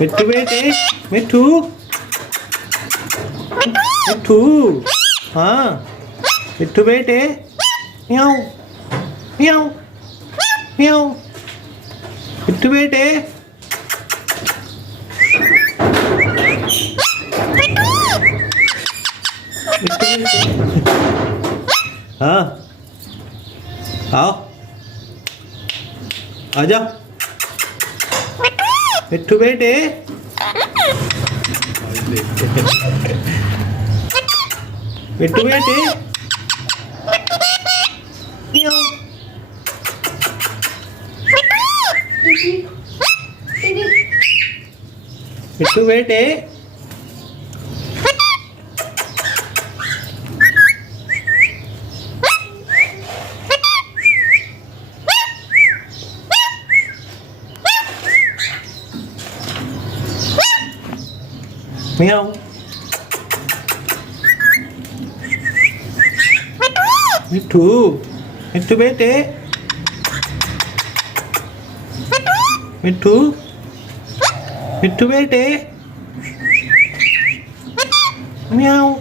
मिट्ठू बेटे मिट्ठू मिट्ठू हाँ मिट्ठू बेटे म्याऊ म्याऊ म्याऊ मिट्ठू बेटे हाँ आओ आजा मिट्ठू बेटे मिट्ठू बेटे मिट्ठू बेटे म्याऊ मिट्ठू मिट्ठू बेटे मिट्ठू मिट्ठू बेटे म्याऊ